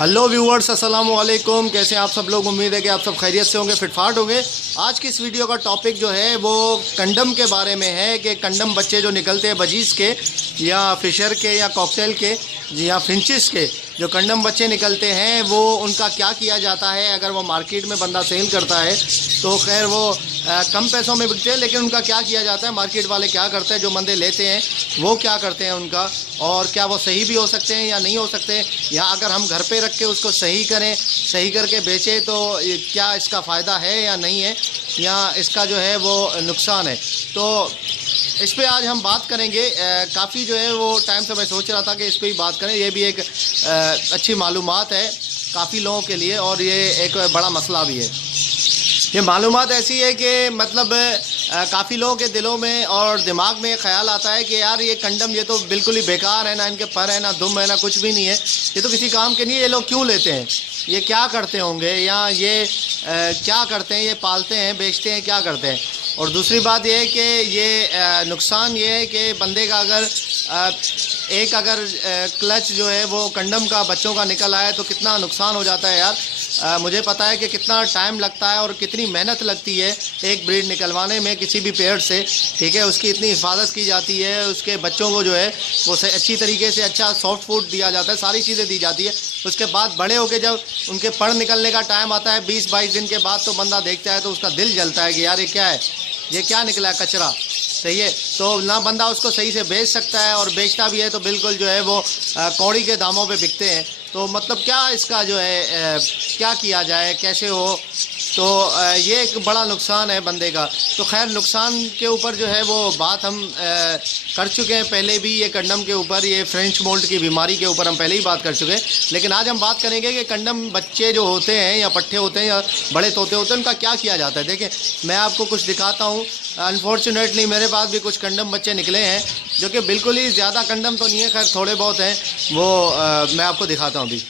Hello viewers, अस्सलाम वालेकुम। कैसे हैं आप सब लोग? उम्मीद है कि आप सब खैरियत से होंगे, फिटफाट होंगे। आज की इस वीडियो का टॉपिक जो है वो कंडम के बारे में है कि कंडम बच्चे जो निकलते हैं बजीज़ के या फिशर के या कॉकटेल के या फिंचिस के, जो कंडम बच्चे निकलते हैं वो उनका क्या किया जाता है। अगर वो मार्केट में बंदा सेल करता है तो खैर वो कम पैसों में बिकते हैं, लेकिन उनका क्या किया जाता है, मार्केट वाले क्या करते हैं, जो बंदे लेते हैं वो क्या करते हैं उनका, और क्या वो सही भी हो सकते हैं या नहीं हो सकते, या अगर हम घर पे रख के उसको सही करें, सही करके बेचें तो क्या इसका फ़ायदा है या नहीं है, या इसका जो है वो नुकसान है। तो इस पे आज हम बात करेंगे। काफ़ी जो है वो टाइम से मैं सोच रहा था कि इस पर ही बात करें। ये भी एक अच्छी मालूमात है काफ़ी लोगों के लिए, और ये एक बड़ा मसला भी है। ये मालूमात ऐसी है कि मतलब काफ़ी लोगों के दिलों में और दिमाग में ख्याल आता है कि यार ये कंडम ये तो बिल्कुल ही बेकार है, ना इनके पर है, ना दुम है, ना कुछ भी नहीं है, ये तो किसी काम के नहीं है, ये लोग क्यों लेते हैं, ये क्या करते होंगे, या ये क्या करते हैं, ये पालते हैं, बेचते हैं, क्या करते हैं। और दूसरी बात यह है कि ये नुकसान ये है कि बंदे का अगर अगर क्लच जो है वो कंडम का बच्चों का निकल आए तो कितना नुकसान हो जाता है यार। मुझे पता है कि कितना टाइम लगता है और कितनी मेहनत लगती है एक ब्रीड निकलवाने में किसी भी पेड़ से, ठीक है। उसकी इतनी हिफाजत की जाती है, उसके बच्चों को जो है वो अच्छी तरीके से अच्छा सॉफ्ट फूड दिया जाता है, सारी चीज़ें दी जाती है। उसके बाद बड़े होके जब उनके पढ़ निकलने का टाइम आता है 20-22 दिन के बाद, तो बंदा देखता है तो उसका दिल जलता है कि यार ये क्या है, ये क्या निकला है, कचरा। सही है, तो ना बंदा उसको सही से बेच सकता है, और बेचता भी है तो बिल्कुल जो है वो कौड़ी के दामों पे बिकते हैं। तो मतलब क्या इसका जो है क्या किया जाए, कैसे हो, तो ये एक बड़ा नुकसान है बंदे का। तो खैर नुकसान के ऊपर जो है वो बात हम कर चुके हैं पहले भी, ये कंडम के ऊपर, ये फ्रेंच मोल्ड की बीमारी के ऊपर हम पहले ही बात कर चुके हैं। लेकिन आज हम बात करेंगे कि कंडम बच्चे जो होते हैं या पट्ठे होते हैं या बड़े तोते होते हैं, उनका क्या किया जाता है। देखें, मैं आपको कुछ दिखाता हूँ। अनफॉर्चुनेटली मेरे पास भी कुछ कंडम बच्चे निकले हैं, जो कि बिल्कुल ही ज़्यादा कंडम तो नहीं है, खैर थोड़े बहुत हैं, वो मैं आपको दिखाता हूँ अभी।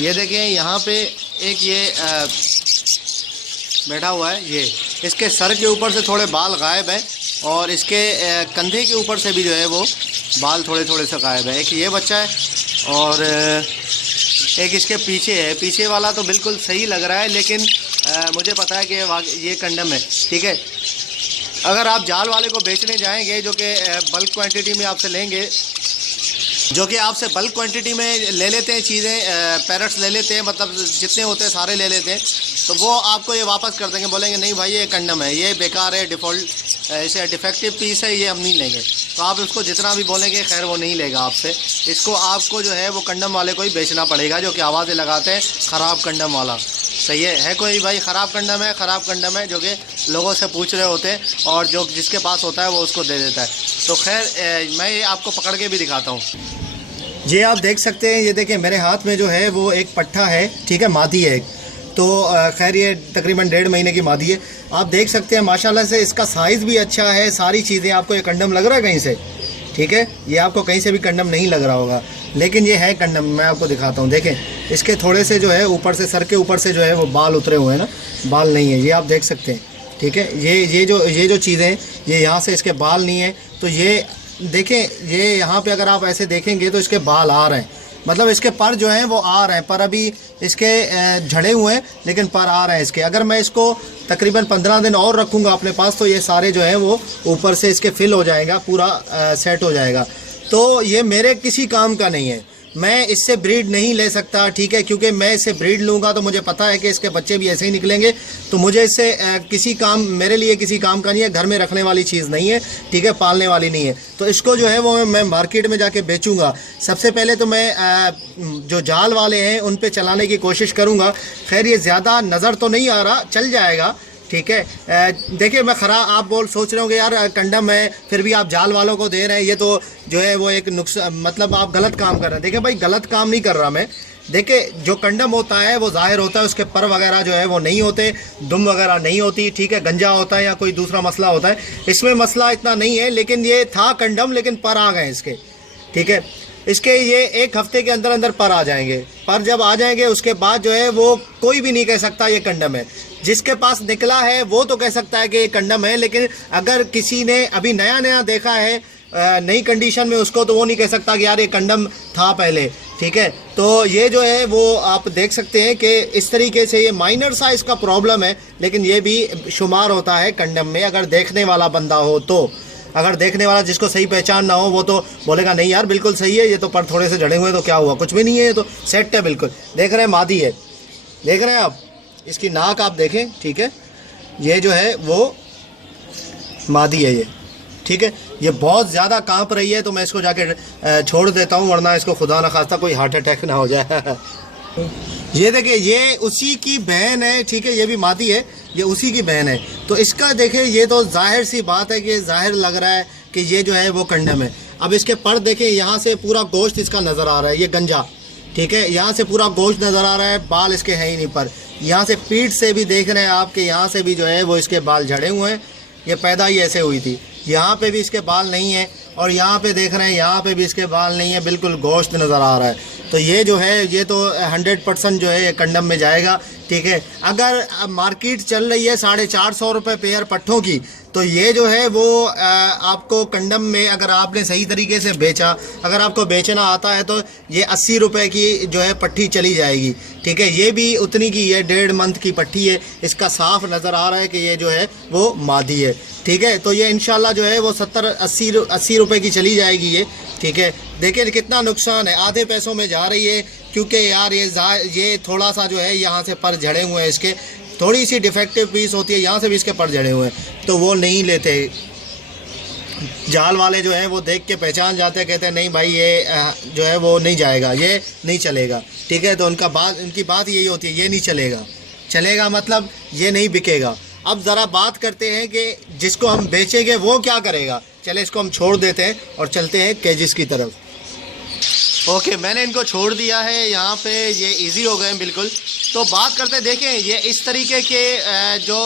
ये देखें, यहाँ पे एक ये बैठा हुआ है, ये इसके सर के ऊपर से थोड़े बाल गायब हैं, और इसके कंधे के ऊपर से भी जो है वो बाल थोड़े थोड़े से गायब है। एक ये बच्चा है और एक इसके पीछे है। पीछे वाला तो बिल्कुल सही लग रहा है, लेकिन मुझे पता है कि ये कंडम है, ठीक है। अगर आप जाल वाले को बेचने जाएंगे, जो कि बल्क क्वांटिटी में आपसे लेंगे, जो कि आपसे बल्क क्वांटिटी में ले लेते हैं चीज़ें, पैरेट्स ले लेते हैं, मतलब जितने होते हैं सारे ले लेते हैं, तो वो आपको ये वापस कर देंगे, बोलेंगे नहीं भाई ये कंडम है, ये बेकार है, डिफ़ॉल्ट इसे डिफेक्टिव पीस है, ये हम नहीं लेंगे। तो आप उसको जितना भी बोलेंगे खैर वो नहीं लेगा आपसे। इसको आपको जो है वो कंडम वाले को ही बेचना पड़ेगा, जो कि आवाज़ें लगाते हैं ख़राब कंडम वाला। सही है कोई भाई ख़राब कंडम है, ख़राब कंडम है, जो कि लोगों से पूछ रहे होते हैं, और जो जिसके पास होता है वो उसको दे देता है। तो खैर मैं ये आपको पकड़ के भी दिखाता हूँ। ये आप देख सकते हैं, ये देखें मेरे हाथ में जो है वो एक पट्ठा है, ठीक है, मादी है एक। तो खैर ये तकरीबन 1.5 महीने की मादी है। आप देख सकते हैं माशाल्लाह से इसका साइज़ भी अच्छा है, सारी चीज़ें। आपको ये कंडम लग रहा है कहीं से, ठीक है, ये आपको कहीं से भी कंडम नहीं लग रहा होगा, लेकिन ये है कंडम। मैं आपको दिखाता हूँ, देखें इसके थोड़े से जो है ऊपर से, सर के ऊपर से जो है वो बाल उतरे हुए हैं ना, बाल नहीं है, ये आप देख सकते हैं, ठीक है। ये जो चीज़ें, ये यहाँ से इसके बाल नहीं है, तो ये देखें, ये यहाँ पे अगर आप ऐसे देखेंगे तो इसके बाल आ रहे हैं, मतलब इसके पर जो हैं वो आ रहे हैं, पर अभी इसके झड़े हुए हैं, लेकिन पर आ रहे हैं इसके। अगर मैं इसको तकरीबन 15 दिन और रखूँगा अपने पास, तो ये सारे जो हैं वो ऊपर से इसके फिल हो जाएगा, पूरा सेट हो जाएगा। तो ये मेरे किसी काम का नहीं है, मैं इससे ब्रीड नहीं ले सकता, ठीक है, क्योंकि मैं इससे ब्रीड लूँगा तो मुझे पता है कि इसके बच्चे भी ऐसे ही निकलेंगे। तो मुझे इससे किसी काम, मेरे लिए किसी काम का नहीं है, घर में रखने वाली चीज़ नहीं है, ठीक है, पालने वाली नहीं है। तो इसको जो है वो मैं मार्केट में जाके बेचूँगा। सबसे पहले तो मैं जो जाल वाले हैं उन पे चलाने की कोशिश करूँगा। खैर ये ज़्यादा नज़र तो नहीं आ रहा, चल जाएगा, ठीक है। देखिए मैं आप सोच रहे होंगे यार कंडम है फिर भी आप जाल वालों को दे रहे हैं, ये तो जो है वो एक नुकसान, मतलब आप गलत काम कर रहे हैं। देखिए भाई गलत काम नहीं कर रहा मैं। देखिए जो कंडम होता है वो ज़ाहिर होता है, उसके पर वगैरह जो है वो नहीं होते, दुम वगैरह नहीं होती, ठीक है, गंजा होता है या कोई दूसरा मसला होता है, इसमें मसला इतना नहीं है। लेकिन ये था कंडम, लेकिन पर आ गए इसके, ठीक है। इसके ये 1 हफ्ते के अंदर अंदर पर आ जाएंगे। पर जब आ जाएंगे उसके बाद जो है वो कोई भी नहीं कह सकता ये कंडम है। जिसके पास निकला है वो तो कह सकता है कि ये कंडम है, लेकिन अगर किसी ने अभी नया नया देखा है नई कंडीशन में उसको तो वो नहीं कह सकता कि यार ये कंडम था पहले, ठीक है। तो ये जो है वो आप देख सकते हैं कि इस तरीके से ये माइनर साइज़ का प्रॉब्लम है, लेकिन ये भी शुमार होता है कंडम में, अगर देखने वाला बंदा हो तो। अगर देखने वाला जिसको सही पहचान ना हो वो तो बोलेगा नहीं यार बिल्कुल सही है, ये तो पर थोड़े से जड़े हुए तो क्या हुआ, कुछ भी नहीं है, ये तो सेट है बिल्कुल। देख रहे हैं मादी है, देख रहे हैं आप, इसकी नाक आप देखें, ठीक है, ये जो है वो मादी है ये, ठीक है। ये बहुत ज़्यादा कांप रही है तो मैं इसको जाके छोड़ देता हूँ, वरना इसको खुदा न खास्ता कोई हार्ट अटैक ना हो जाए। ये देखिए ये उसी की बहन है, ठीक है, ये भी मादी है, ये उसी की बहन है। तो इसका देखिए ये तो जाहिर सी बात है कि ज़ाहिर लग रहा है कि ये जो है वो कंडम है। अब इसके पर देखें, यहाँ से पूरा गोश्त इसका नज़र आ रहा है, ये गंजा, ठीक है, यहाँ से पूरा गोश्त नज़र आ रहा है, बाल इसके हैं ही नहीं पर। यहाँ से पीठ से भी देख रहे हैं आप कि यहाँ से भी जो है वो इसके बाल झड़े हुए हैं, ये पैदा ही ऐसे हुई थी। यहाँ पे भी इसके बाल नहीं है और यहाँ पे देख रहे हैं यहाँ पे भी इसके बाल नहीं है, बिल्कुल गोश्त नज़र आ रहा है। तो ये जो है ये तो 100% जो है ये कंडम में जाएगा, ठीक है। अगर मार्केट चल रही है 450 रुपये पेयर पट्ठों की, तो ये जो है वो आपको कंडम में अगर आपने सही तरीके से बेचा, अगर आपको बेचना आता है तो ये 80 रुपये की जो है पट्ठी चली जाएगी, ठीक है। ये भी उतनी की है, 1.5 मंथ की पट्ठी है, इसका साफ नज़र आ रहा है कि ये जो है वो मादी है, ठीक है। तो ये इंशाल्लाह जो है वो 70-80 रुपये की चली जाएगी ये, ठीक है। देखिए कितना नुकसान है, आधे पैसों में जा रही है, क्योंकि यार ये थोड़ा सा जो है यहाँ से पर झड़े हुए हैं इसके, थोड़ी सी डिफेक्टिव पीस होती है, यहाँ से भी इसके पर जड़े हुए हैं, तो वो नहीं लेते। जाल वाले जो हैं वो देख के पहचान जाते हैं, कहते हैं नहीं भाई ये जो है वो नहीं जाएगा, ये नहीं चलेगा, ठीक है। तो उनकी बात यही होती है, ये नहीं चलेगा, चलेगा मतलब ये नहीं बिकेगा। अब ज़रा बात करते हैं कि जिसको हम बेचेंगे वो क्या करेगा। चले इसको हम छोड़ देते हैं और चलते हैं केजिस की तरफ। ओके, मैंने इनको छोड़ दिया है यहाँ पे, ये इजी हो गए बिल्कुल। तो बात करते हैं, देखें ये इस तरीके के जो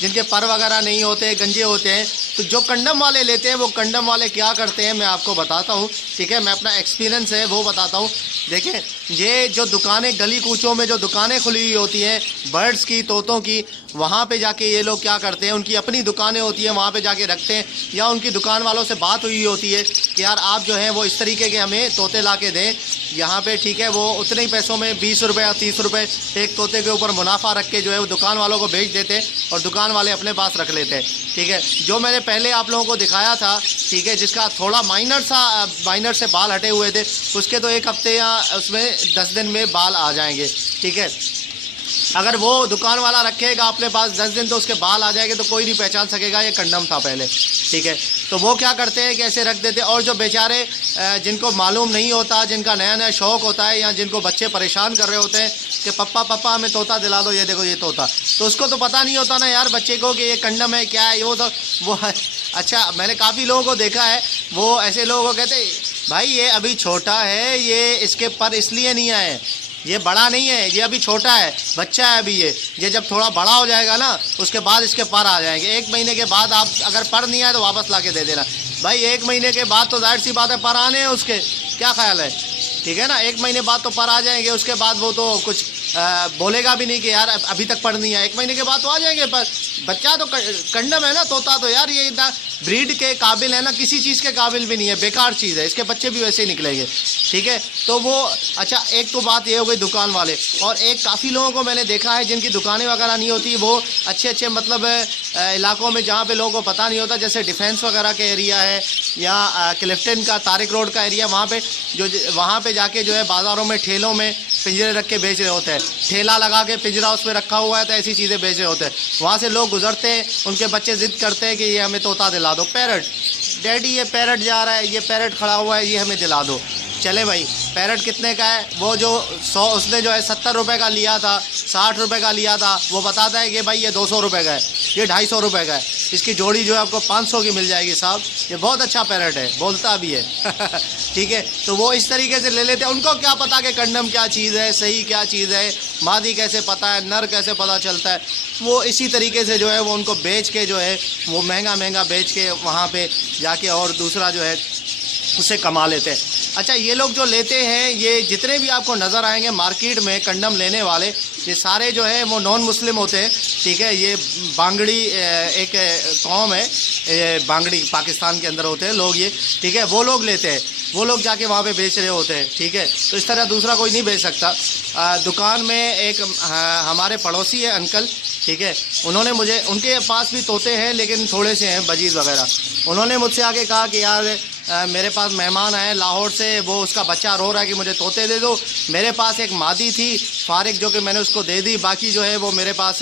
जिनके पर वगैरह नहीं होते, गंजे होते हैं, तो जो कंडम वाले लेते हैं वो कंडम वाले क्या करते हैं मैं आपको बताता हूँ, ठीक है। मैं अपना एक्सपीरियंस है वो बताता हूँ। देखें ये जो दुकानें गली कूचों में जो दुकानें खुली हुई होती हैं बर्ड्स की, तोतों की, वहाँ पे जाके ये लोग क्या करते हैं, उनकी अपनी दुकानें होती हैं, वहाँ पे जाके रखते हैं, या उनकी दुकान वालों से बात हुई होती है कि यार आप जो है वो इस तरीके के हमें तोते ला के दें यहाँ पे, ठीक है। वो उतने ही पैसों में 20 रुपये या 30 रुपये एक तोते के ऊपर मुनाफा रख के जो है वो दुकान वालों को बेच देते हैं और दुकान वाले अपने पास रख लेते हैं, ठीक है। जो मैंने पहले आप लोगों को दिखाया था, ठीक है, जिसका थोड़ा माइनर से बाल हटे हुए थे, उसके तो 1 हफ्ते या उसमें 10 दिन में बाल आ जाएंगे, ठीक है। अगर वो दुकान वाला रखेगा अपने पास 10 दिन तो उसके बाल आ जाएंगे, तो कोई नहीं पहचान सकेगा ये कंडम था पहले, ठीक है। तो वो क्या करते हैं कि ऐसे रख देते हैं। और जो बेचारे जिनको मालूम नहीं होता, जिनका नया नया शौक़ होता है, या जिनको बच्चे परेशान कर रहे होते हैं कि पप्पा हमें तोता दिला दो, ये देखो ये तोता, तो उसको तो पता नहीं होता ना यार बच्चे को कि ये कंडम है क्या है, वो है। अच्छा, मैंने काफ़ी लोगों को देखा है, वो ऐसे लोगों को कहते भाई ये अभी छोटा है, ये इसके पर इसलिए नहीं आए, ये बड़ा नहीं है, ये अभी छोटा है, बच्चा है अभी ये जब थोड़ा बड़ा हो जाएगा ना उसके बाद इसके पर आ जाएंगे। 1 महीने के बाद आप अगर पर नहीं आए तो वापस ला के दे देना भाई। 1 महीने के बाद तो जाहिर सी बात है पर आने हैं उसके, क्या ख्याल है, ठीक है ना। 1 महीने बाद तो पर आ जाएंगे, उसके बाद वो तो कुछ बोलेगा भी नहीं कि यार अभी तक पर नहीं है। 1 महीने के बाद तो आ जाएंगे पर। बच्चा तो कंडम है ना, तोता तो यार ये इतना ब्रीड के काबिल है ना, किसी चीज़ के काबिल भी नहीं है, बेकार चीज़ है, इसके बच्चे भी वैसे ही निकलेंगे, ठीक है। तो वो अच्छा, एक तो बात ये हो गई दुकान वाले, और एक काफ़ी लोगों को मैंने देखा है जिनकी दुकानें वगैरह नहीं होती, वो अच्छे मतलब इलाकों में जहाँ पे लोगों को पता नहीं होता, जैसे डिफेंस वगैरह के एरिया है या क्लिफ्टन का तारिक रोड का एरिया, वहाँ पे जाके जो है बाज़ारों में ठेलों में पिंजरे रख के बेच रहे होते हैं, ठेला लगा के पिंजरा उसमें रखा हुआ है, तो ऐसी चीज़ें बेच रहे होते हैं। वहाँ से लोग गुजरते हैं, उनके बच्चे ज़िद करते हैं कि ये हमें तोता दिला दो, पैरट, डैडी ये पैरट जा रहा है, ये पैरट खड़ा हुआ है, ये हमें दिला दो। चले भाई, पैरट कितने का है, वो जो उसने जो है 70 रुपये का लिया था, 60 रुपये का लिया था, वो बताता है कि भाई ये 200 रुपये का है, ये 250 रुपये का है, इसकी जोड़ी जो है आपको 500 की मिल जाएगी साहब, ये बहुत अच्छा पैरट है, बोलता भी है ठीक है। तो वो इस तरीके से ले लेते हैं, उनको क्या पता कि कंडम क्या चीज़ है, सही क्या चीज़ है, मादी कैसे पता है, नर कैसे पता चलता है। वो इसी तरीके से जो है वो उनको बेच के जो है वो महंगा बेच के वहाँ पे जाके और दूसरा जो है उससे कमा लेते हैं। अच्छा, ये लोग जो लेते हैं, ये जितने भी आपको नज़र आएंगे मार्केट में कंडम लेने वाले, ये सारे जो है वो नॉन मुस्लिम होते हैं, ठीक है। ये बांगड़ी एक कौम है, बांगड़ी पाकिस्तान के अंदर होते हैं लोग ये, ठीक है, वो लोग लेते हैं, वो लोग जाके वहाँ पे बेच रहे होते हैं, ठीक है। तो इस तरह दूसरा कोई नहीं बेच सकता। दुकान में एक हमारे पड़ोसी है अंकल, ठीक है, उन्होंने मुझे, उनके पास भी तोते हैं लेकिन थोड़े से हैं बजीज़ वगैरह, उन्होंने मुझसे आके कहा कि यार मेरे पास मेहमान आए लाहौर से, वो उसका बच्चा रो रहा है कि मुझे तोते दे दो। मेरे पास एक मादी थी फारिग जो कि मैंने उसको दे दी, बाकी जो है वो मेरे पास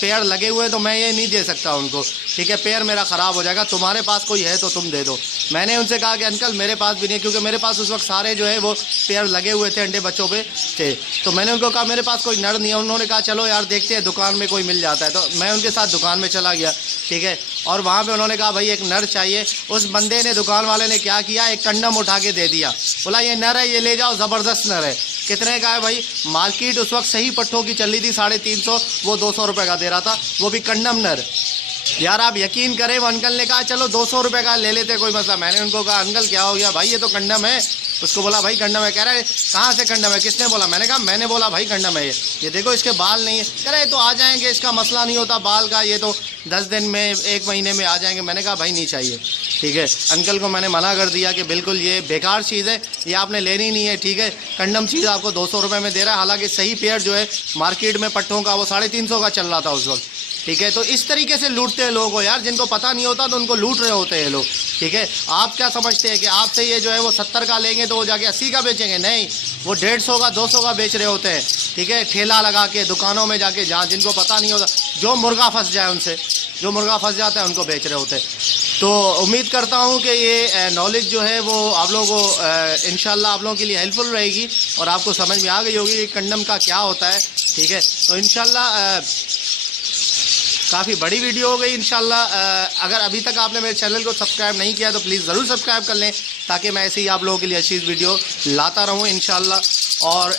पेड़ लगे हुए, तो मैं ये नहीं दे सकता उनको, ठीक है, पेड़ मेरा ख़राब हो जाएगा, तुम्हारे पास कोई है तो तुम दे दो। मैंने उनसे कहा कि अंकल मेरे पास भी नहीं है, क्योंकि मेरे पास उस वक्त सारे जो है वो पेड़ लगे हुए थे, अंडे बच्चों पे थे। तो मैंने उनको कहा मेरे पास कोई नर नहीं है। उन्होंने कहा चलो यार देखते हैं दुकान में कोई मिल जाता है। तो मैं उनके साथ दुकान में चला गया, ठीक है, और वहाँ पे उन्होंने कहा भाई एक नर चाहिए। उस बंदे ने, दुकान वाले ने क्या किया, एक कंडम उठा के दे दिया, बोला ये नर है, ये ले जाओ, ज़बरदस्त नर है। कितने का है भाई? मार्केट उस वक्त सही पट्टों की चल रही थी 350, वो 200 रुपये का दे रहा था, वो भी कंडम नर। यार आप यकीन करें, वो अंकल ने कहा चलो 200 रुपये का ले लेते, कोई मसला। मैंने उनको कहा अंकल क्या हो गया भाई, ये तो कंडम है। उसको बोला भाई कंडम है। कह रहा है कहाँ से कंडम है, किसने बोला? मैंने कहा मैंने बोला भाई कंडम है, ये देखो इसके बाल नहीं है। कह रहे तो आ जाएंगे, इसका मसला नहीं होता बाल का, ये तो 10 दिन में 1 महीने में आ जाएंगे। मैंने कहा भाई नहीं चाहिए, ठीक है। अंकल को मैंने मना कर दिया कि बिल्कुल ये बेकार चीज़ है, ये आपने लेनी नहीं है, ठीक है। कंडम चीज़ आपको 200 रुपये में दे रहा है, हालांकि सही पेयर जो है मार्केट में पट्टों का वो 350 का चल रहा था उस वक्त, ठीक है। तो इस तरीके से लूटते हैं लोगों को यार, जिनको पता नहीं होता तो उनको लूट रहे होते हैं लोग, ठीक है। आप क्या समझते हैं कि आपसे ये जो है वो 70 का लेंगे तो वो जाके 80 का बेचेंगे? नहीं, वो 150 का 200 का बेच रहे होते हैं, ठीक है, ठेला लगा के दुकानों में जाके, जहाँ जिनको पता नहीं होता, जो मुर्गा फंस जाए उनसे, जो मुर्गा फंस जाता है उनको बेच रहे होते हैं। तो उम्मीद करता हूँ कि ये नॉलेज जो है वो आप लोगों को इंशाल्लाह आप लोगों के लिए हेल्पफुल रहेगी और आपको समझ में आ गई होगी कि कंडम का क्या होता है, ठीक है। तो इंशाल्लाह काफ़ी बड़ी वीडियो हो गई इंशाल्लाह। अगर अभी तक आपने मेरे चैनल को सब्सक्राइब नहीं किया तो प्लीज़ ज़रूर सब्सक्राइब कर लें, ताकि मैं ऐसे ही आप लोगों के लिए अच्छी वीडियो लाता रहूँ इंशाल्लाह। और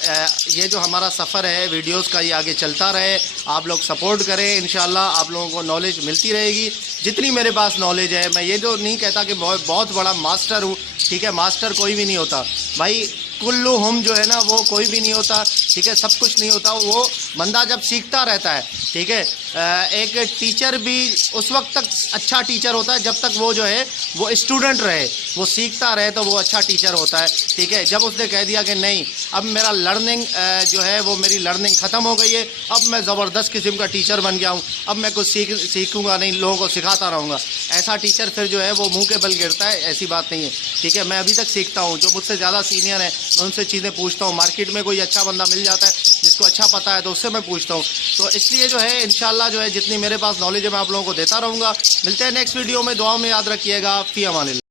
ये जो हमारा सफ़र है वीडियोस का, ये आगे चलता रहे, आप लोग सपोर्ट करें इंशाल्लाह। आप लोगों को नॉलेज मिलती रहेगी जितनी मेरे पास नॉलेज है। मैं ये जो नहीं कहता कि बहुत बड़ा मास्टर हूँ, ठीक है, मास्टर कोई भी नहीं होता भाई, कुल्लू हम जो है ना वो कोई भी नहीं होता, ठीक है, सब कुछ नहीं होता। वो बंदा जब सीखता रहता है, ठीक है, एक टीचर भी उस वक्त तक अच्छा टीचर होता है जब तक वो जो है वो स्टूडेंट रहे, वो सीखता रहे, तो वो अच्छा टीचर होता है, ठीक है। जब उसने कह दिया कि नहीं अब मेरा लर्निंग जो है वो मेरी लर्निंग ख़त्म हो गई है, अब मैं ज़बरदस्त किस्म का टीचर बन गया हूँ, अब मैं कुछ सीखूँगा नहीं, लोगों को सिखाता रहूँगा, ऐसा टीचर फिर जो है वो मुँह के बल गिरता है। ऐसी बात नहीं है, ठीक है। मैं अभी तक सीखता हूँ, जो मुझसे ज़्यादा सीनियर है मैं उनसे चीज़ें पूछता हूँ। मार्केट में कोई अच्छा बंदा मिल जाता है जिसको अच्छा पता है तो उससे मैं पूछता हूँ। तो इसलिए जो है इंशाल्लाह जो है जितनी मेरे पास नॉलेज है मैं आप लोगों को देता रहूँगा। मिलते हैं नेक्स्ट वीडियो में, दुआ में याद रखिएगा। फ़ी अमानिल्लाह।